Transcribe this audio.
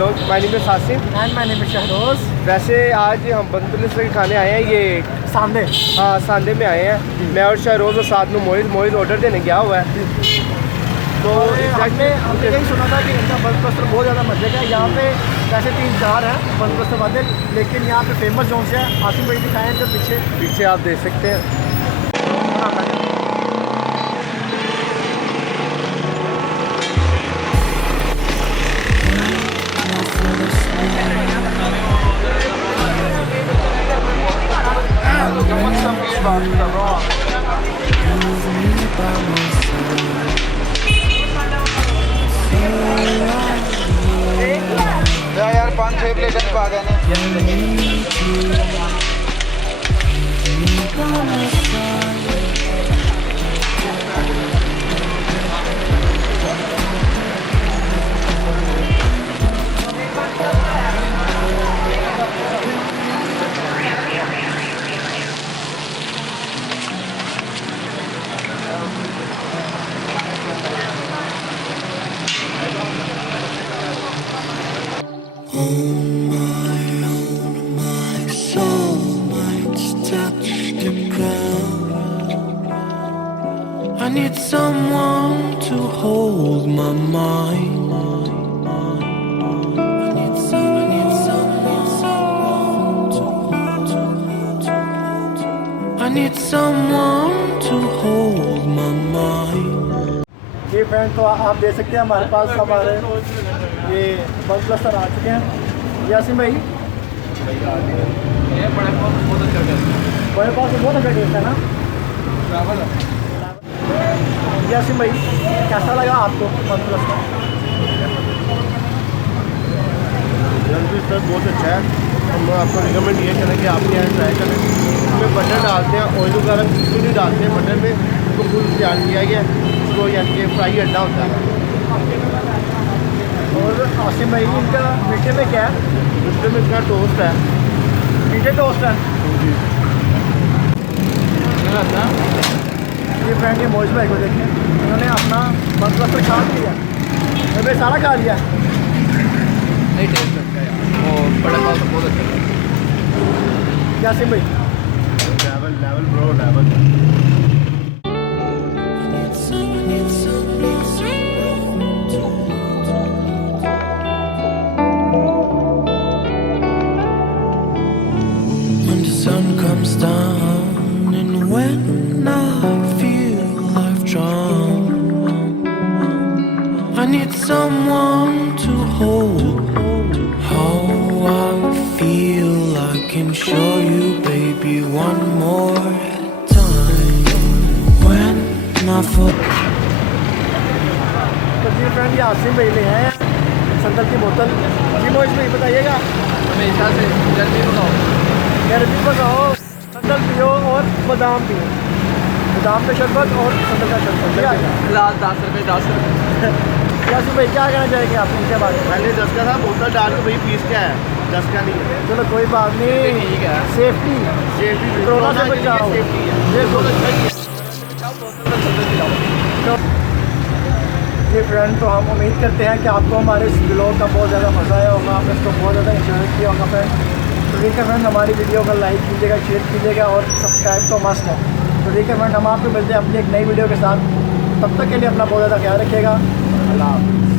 Vlog. My name is Asim and my name is Shahroz. वैसे आज हम बन प्लास्टर के खाने आए हैं, ये सांधे। हाँ सांधे में आए हैं। मैं और शहरोज और साथ में मोइज ऑर्डर देने गया हुआ है। तो हमने यही सुना था कि इनका बन प्लास्टर बहुत ज़्यादा मजे का है। यहाँ पे वैसे 3-4 हैं बन प्लास्टर वाले, लेकिन यहाँ पे फेमस जोन से है। आसिम भाई दिखाएँ जो पीछे आप देख सकते हैं। यार 5-6 प्लेट पा देने। I need someone to hold my mind. I need someone to hold my mind. ये फ्रेंड तो आप देख सकते हैं हमारे पास हमारे ये बन प्लास्टर आ चुके हैं। ये आसिम भाई बड़े पास बहुत अच्छा टेस्ट है ना। ये आसिम भाई कैसा लगा आपको बन प्लास्टर? सर बहुत अच्छा है। हम आपको रिकमेंड ये करें कि आप यहाँ ट्राई करें। इसमें बटर डालते हैं, ऑयल वगैरह कुछ भी नहीं डालते हैं बटर में। इसको फुल तैयार किया गया, इसको यानी कि फ्राई अड्डा होता है। और आसिम भाई इनका मीठे में क्या है? मीठे में इसका टोस्ट है। मीठे टोस्ट है ये फ्रेंड। ये मोइज भाई को देखिए, उन्होंने अपना बन प्लास्टर खा लिया। मैंने सारा खा लिया। नहीं टेस्ट अच्छा है वो बड़ा पाव तो बहुत अच्छा है। क्या आसिम भाई? Level bro level. When the sun comes down and when I feel I've drowned, I need someone to hold. How I feel I can show you, baby, one more time. When I fall. तो जी friend ये आसिम भाई ले हैं संदल की बोतल। जी मोइज भाई बताइएगा। हमेशा से गर्मी बताओ, गर्मी बताओ, संदल पियो और बादाम पियो। बादाम का शरबत और संदल का शरबत। फिलहाल 10 रुपये 10 रुपये। आसिम भाई क्या कहना चाहेंगे आप इनके बारे में? पहले 10 का था, बोतल डाल के वही पीस क्या है, 10 का नहीं है। चलो कोई बात नहीं, ठीक है। सेफ्टी कोरोना से बचाओ। सेफ्टी है। ये बहुत अच्छा ही है। जी फ्रेंड, तो हम उम्मीद करते हैं कि आपको हमारे इस ब्लॉग का बहुत ज़्यादा मज़ा आया होगा, आपने इसको बहुत ज़्यादा इंजॉय किया होगा फ्रेंड। तो ठीक है फ्रेंड, हमारी वीडियो को लाइक कीजिएगा, शेयर कीजिएगा और सब्सक्राइब तो मस्ट है। तो ठीक है फ्रेंड, हम आपको मिलते हैं अपनी एक नई वीडियो के साथ। तब तक के लिए अपना बहुत ज़्यादा ख्याल रखिएगा। अल्लाह हाफ़िज़।